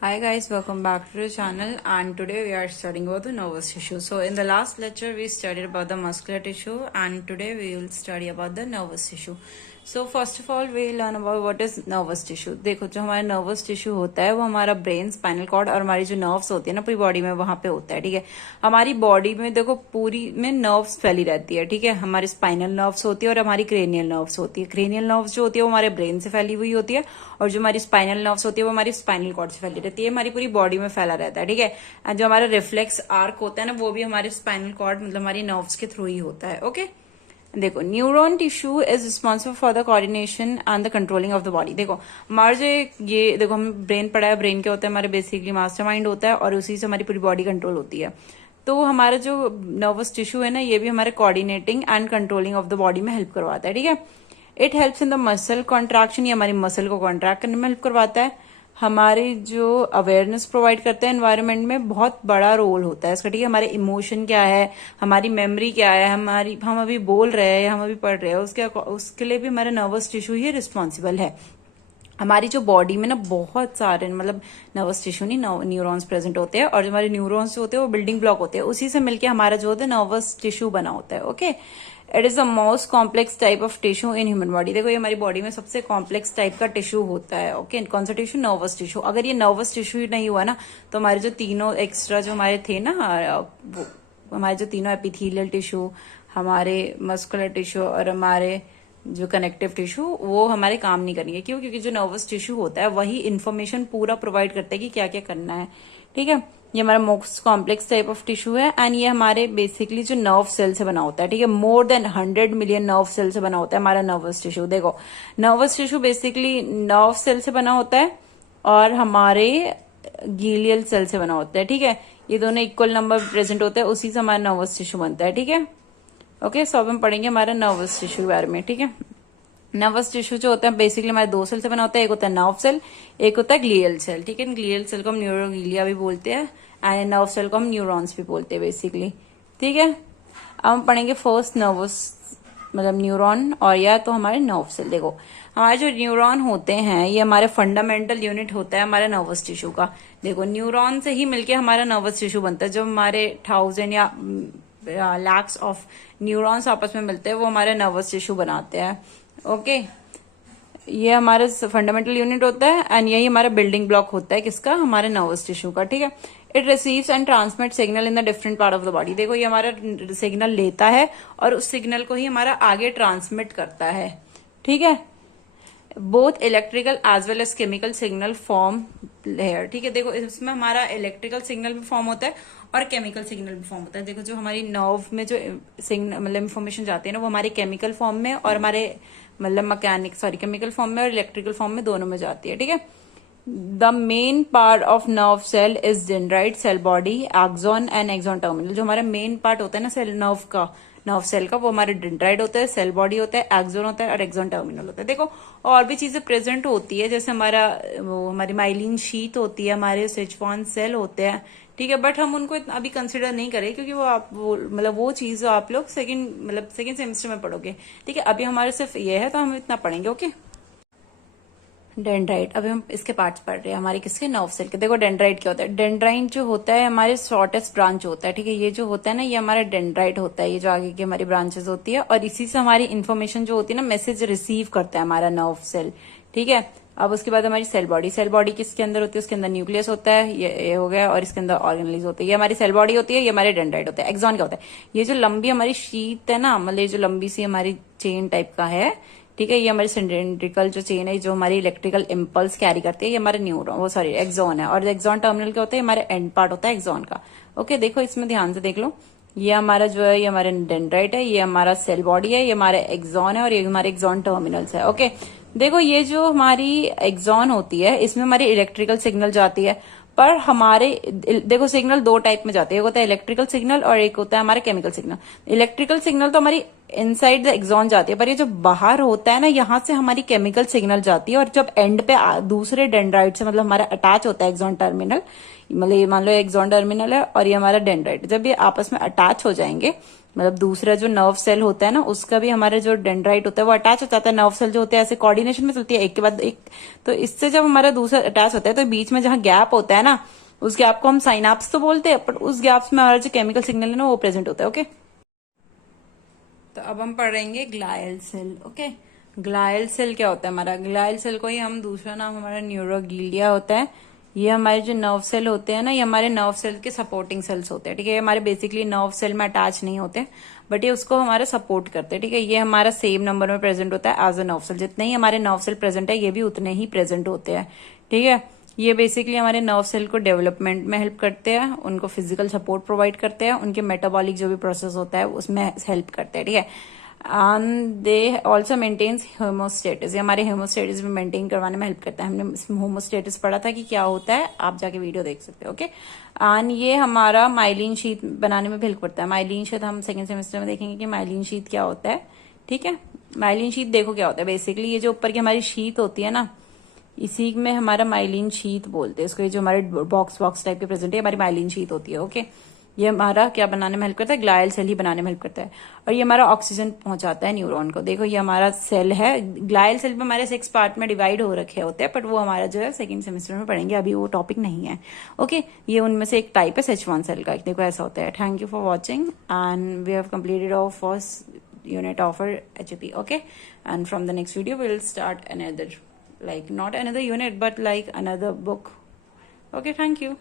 Hi guys, welcome back to the channel, and today we are studying about the nervous tissue. So in the last lecture we studied about the muscular tissue, and today we will study about the nervous tissue. So first of all we learn about what is nervous tissue. देखो जो हमारा nervous tissue होता है वो हमारा brain, spinal cord और हमारी जो nerves होती है ना पूरी बॉडी में वहां पे होता है, ठीक है। हमारी बॉडी में देखो पूरी में nerves फैली रहती है, ठीक है। हमारी spinal nerves होती है और हमारी cranial nerves होती है। cranial nerves जो होती है वो हमारे brain से फैली हुई होती है और जो हमारी spinal nerves होती है वो हमारी spinal cord से फैली रहती है, हमारी पूरी बॉडी में फैला रहता है, ठीक है। जो हमारा रिफ्लेक्स आर्क होता है ना वो भी हमारे स्पाइनल कॉर्ड मतलब हमारी नर्व्स के थ्रू ही होता है, ओके। देखो neuron tissue is responsible for the coordination and the controlling of the body. देखो हमारा जो ये देखो हम ब्रेन पढ़ा है, ब्रेन क्या होता है हमारे बेसिकली मास्टरमाइंड होता है और उसी से हमारी पूरी बॉडी कंट्रोल होती है। तो हमारा जो नर्वस टिश्यू है ना ये भी हमारे coordinating and controlling of the body में हेल्प करवाता है, ठीक है। It helps in the muscle contraction, ये हमारी मसल को कॉन्ट्रैक्ट करने में हेल्प करवाता है। हमारी जो अवेयरनेस प्रोवाइड करते हैं एनवायरनमेंट में बहुत बड़ा रोल होता है इसका, ठीक है। हमारे इमोशन क्या है, हमारी मेमोरी क्या है, हम अभी बोल रहे हैं, हम अभी पढ़ रहे हैं, उसके लिए भी हमारा नर्वस टिश्यू ही रिस्पॉन्सिबल है। हमारी जो बॉडी में ना बहुत सारे मतलब नर्वस टिश्यू नहीं न्यूरॉन्स प्रेजेंट होते हैं और जो हमारे न्यूरॉन्स होते हैं वो बिल्डिंग ब्लॉक होते हैं, उसी से मिलके हमारा जो होता है नर्वस टिश्यू बना होता है, okay. It is the most complex type of tissue in human body. देखो ये हमारी बॉडी में सबसे कॉम्प्लेक्स टाइप का टिश्यू होता है, ओके। कौन सा टिश्यू? Nervous tissue. अगर ये नर्वस टिश्यू ही नहीं हुआ ना तो हमारे जो तीनों एक्स्ट्रा जो हमारे थे ना हमारे जो तीनों एपिथेलियल टिश्यू, हमारे मस्कुलर टिश्यू और हमारे जो कनेक्टिव टिश्यू वो हमारे काम नहीं करेंगे। क्यों? क्योंकि जो नर्वस टिश्यू होता है वही इन्फॉर्मेशन पूरा प्रोवाइड करता है कि क्या क्या करना है, ठीक है। ये हमारा most complex type of tissue है एंड ये हमारे बेसिकली जो नर्व सेल से बना होता है, ठीक है। More than 100 million nerve cell से बना होता है हमारा नर्वस टिश्यू। देखो nervous tissue basically nerve cell से बना होता है और हमारे गीलियल सेल से बना होता है, ठीक है। ये दोनों इक्वल नंबर प्रेजेंट होते हैं, उसी से हमारा नर्वस टिश्यू बनता है, ठीक है। ओके सो अब हम पढ़ेंगे हमारा नर्वस टिश्यू के बारे में, ठीक है। नर्वस टिश्यू जो होता है बेसिकली हमारे दो सेल से बना होता है, एक होता है नर्व सेल, एक होता है ग्लियल सेल, ठीक है। ग्लियल सेल को हम न्यूरोग्लिया भी बोलते हैं एंड नर्व सेल को हम न्यूरॉन्स भी बोलते हैं बेसिकली, ठीक है। अब हम पढ़ेंगे फर्स्ट नर्वस मतलब न्यूरॉन और या तो हमारे नर्व सेल। देखो हमारे जो न्यूरॉन होते हैं ये हमारे फंडामेंटल यूनिट होता है हमारे नर्वस टिश्यू का। देखो न्यूरॉन से ही मिलके हमारा नर्वस टिश्यू बनता है। जो हमारे 1000 या लैक्स ऑफ न्यूरॉन्स आपस में मिलते हैं वो हमारे नर्वस टिश्यू बनाते हैं, ओके। ये हमारा फंडामेंटल यूनिट होता है एंड यही हमारा बिल्डिंग ब्लॉक होता है किसका? हमारे नर्वस टिश्यू का, ठीक है। It receives and transmit signal in the different part of the body. देखो ये हमारा सिग्नल लेता है और उस सिग्नल को ही हमारा आगे ट्रांसमिट करता है, ठीक है। Both electrical as well as chemical signal form here, ठीक है। देखो इसमें हमारा इलेक्ट्रिकल सिग्नल भी फॉर्म होता है और केमिकल सिग्नल भी फॉर्म होता है। देखो जो हमारी नर्व में जो सिग्नल मतलब इन्फॉर्मेशन जाती है ना वो हमारे केमिकल फॉर्म में और हमारे मतलब केमिकल फॉर्म में और इलेक्ट्रिकल फॉर्म में दोनों में जाती है, ठीक है। The main part of nerve cell is dendrite, cell body, axon and axon terminal. जो हमारा मेन पार्ट होता है ना सेल नर्व सेल का वो हमारे डेंड्राइट होता है, सेल बॉडी होता है, एक्सॉन होता है और एक्सॉन टर्मिनल होता है। देखो और भी चीजें प्रेजेंट होती है जैसे हमारी माइलिन शीट होती है, हमारे स्विचबॉर्न सेल होते हैं, ठीक है। बट हम उनको अभी कंसिडर नहीं करें क्योंकि वो चीज आप लोग सेकंड सेमेस्टर में पढ़ोगे, ठीक है। अभी हमारे सिर्फ ये है तो हम इतना पढ़ेंगे, ओके। डेंड्राइट, अभी हम इसके पार्ट्स पढ़ रहे हैं हमारे किसके? नर्व सेल के। देखो डेंड्राइट क्या होता है? डेंड्राइट जो होता है हमारे शॉर्टेस्ट ब्रांच होता है, ठीक है। ये जो होता है ना ये हमारा डेंड्राइट होता है, ये जो आगे की हमारी ब्रांचेस होती है और इसी से हमारी इन्फॉर्मेशन जो होती है ना मैसेज रिसीव करता है हमारा नर्व सेल, ठीक है। अब उसके बाद हमारी सेल बॉडी किसके अंदर होती है? उसके अंदर न्यूक्लियस होता है, ये हो गया, और इसके अंदर ऑर्गेनल्स होते हैं। ये हमारी सेल बॉडी होती है, ये हमारे डेंड्राइट होता है। एक्सॉन क्या होता है? ये जो लंबी हमारी शीट है ना मतलब ये जो लंबी सी हमारी चेन टाइप का है, ठीक है। ये हमारी सिलेंड्रिकल जो चेन है जो हमारी इलेक्ट्रिकल इम्पल्स कैरी करती है, ये हमारे एक्सॉन है। और एक्सॉन टर्मिनल क्या होता है? हमारे एंड पार्ट होता है एक्सॉन का, ओके। देखो इसमें ध्यान से देख लो, ये हमारा जो है ये हमारे डेंड्राइट है, ये हमारा सेल बॉडी है, ये हमारे एक्सॉन है और ये हमारे एक्सॉन टर्मिनल्स है, ओके। देखो ये जो हमारी एक्सॉन होती है इसमें हमारी इलेक्ट्रिकल सिग्नल जाती है, पर हमारे देखो सिग्नल दो टाइप में जाते हैं, एक होता है इलेक्ट्रिकल सिग्नल और एक होता है हमारा केमिकल सिग्नल। इलेक्ट्रिकल सिग्नल तो हमारी इनसाइड द एक्सॉन जाती है, पर ये जो बाहर होता है ना, यहाँ से हमारी केमिकल सिग्नल जाती है, और जब एंड पे दूसरे डेंड्राइट से मतलब हमारा अटैच होता है एक्सॉन टर्मिनल, मतलब ये मान लो एक्सॉन टर्मिनल है और ये हमारा डेंड्राइट, जब ये आपस में अटैच हो जाएंगे, मतलब दूसरा जो नर्व सेल होता है ना, उसका भी हमारे जो डेंड्राइट होता है वो अटैच हो जाता है। नर्व सेल जो होते हैं ऐसे कोऑर्डिनेशन में चलती है एक के बाद एक, तो इससे जब हमारा दूसरा अटैच होता है तो बीच में जहां गैप होता है ना, उस गैप को हम साइनाप्स तो बोलते हैं, पर उस गैप्स में हमारा जो केमिकल सिग्नल है ना वो प्रेजेंट होता है। ओके, तो अब हम पढ़ेंगे glial cell. Okay, glial cell क्या होता है हमारा? ग्लायल सेल को ही हम दूसरा नाम हमारा न्यूरोग्लिया होता है। ये हमारे जो नर्व सेल होते हैं ना, ये हमारे नर्व सेल के सपोर्टिंग सेल्स होते हैं। ठीक है, ये हमारे बेसिकली नर्व सेल में अटैच नहीं होते, बट ये उसको हमारे सपोर्ट करते हैं। ठीक है, ये हमारा सेम नंबर में प्रेजेंट होता है एज अ नर्व सेल। जितने ही हमारे नर्व सेल प्रेजेंट है ये भी उतने ही प्रेजेंट होते हैं। ठीक है, ये बेसिकली हमारे नर्व सेल को डेवलपमेंट में हेल्प करते हैं, उनको फिजिकल सपोर्ट प्रोवाइड करते हैं, उनके मेटाबॉलिक जो भी प्रोसेस होता है उसमें हेल्प करते हैं। ठीक है, and they also maintains homeostasis, ये हमारे होमोस्टेटिस भी मेंटेन करवाने में हेल्प करता है। हमने होमोस्टेटिस पढ़ा था कि क्या होता है, आप जाके वीडियो देख सकते हो। ओके, एंड ये हमारा माइलिन शीट बनाने में भी हेल्प करता है। माइलिन शीट हम सेकंड सेमेस्टर में देखेंगे कि माइलिन शीट क्या होता है। ठीक है, माइलिन शीट देखो क्या होता है। बेसिकली ये जो ऊपर की हमारी शीट होती है ना, इसी में हमारा माइलिन शीट बोलते हैं इसको। ये जो हमारे बॉक्स बॉक्स टाइप के प्रेजेंट है हमारी माइलिन शीट होती है। ओके, ये हमारा क्या बनाने में हेल्प करता है? ग्लायल सेल ही बनाने में हेल्प करता है, और ये हमारा ऑक्सीजन पहुंचाता है न्यूरॉन को। देखो ये हमारा सेल है, ग्लायल सेल में हमारे 6 पार्ट में डिवाइड हो रखे होते हैं, बट वो हमारा जो है सेकंड सेमेस्टर में पढ़ेंगे, अभी वो टॉपिक नहीं है। ओके, ये उनमें से एक टाइप है H1 सेल का। देखो ऐसा होता है। Thank you for watching and we have completed our first unit of our HAP. Okay, and from the next video we'll start another, like not another unit but like another book. Okay, thank you.